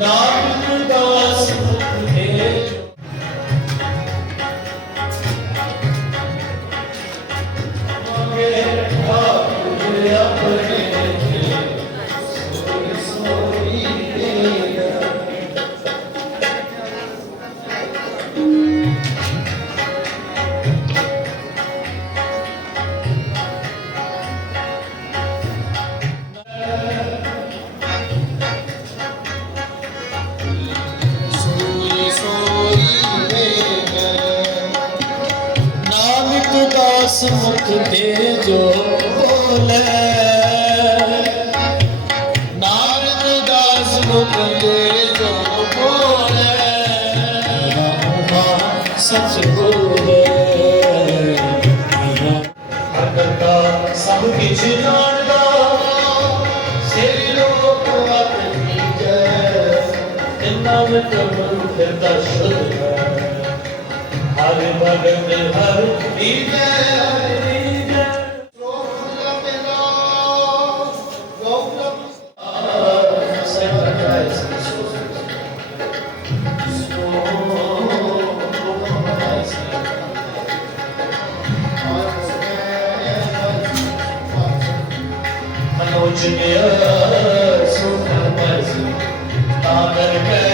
Davi, Davi. ਦਾਸ ਮੁਖ ਤੇ ਜੋ ਬੋਲੇ। ਨਾਨਕ ਦਾਸ ਮੁਖ ਤੇ ਜੋ ਬੋਲੇ। ਸਚ ਬੋਲੇ ਕਰਤਾ ਸਭ ਕਿਛ ਜਾਣਦਾ ਸੇ ਲੋਕ ਆਪਣੀ ਜੈ ਇੰਨਾ ਵਿੱਚ ਮਨ ਫਿਰਦਾ ਸ਼ੁੱਧ ਹੈ। हरि भगत हरि विजय Hari Altyazı M.K.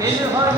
Benim hanım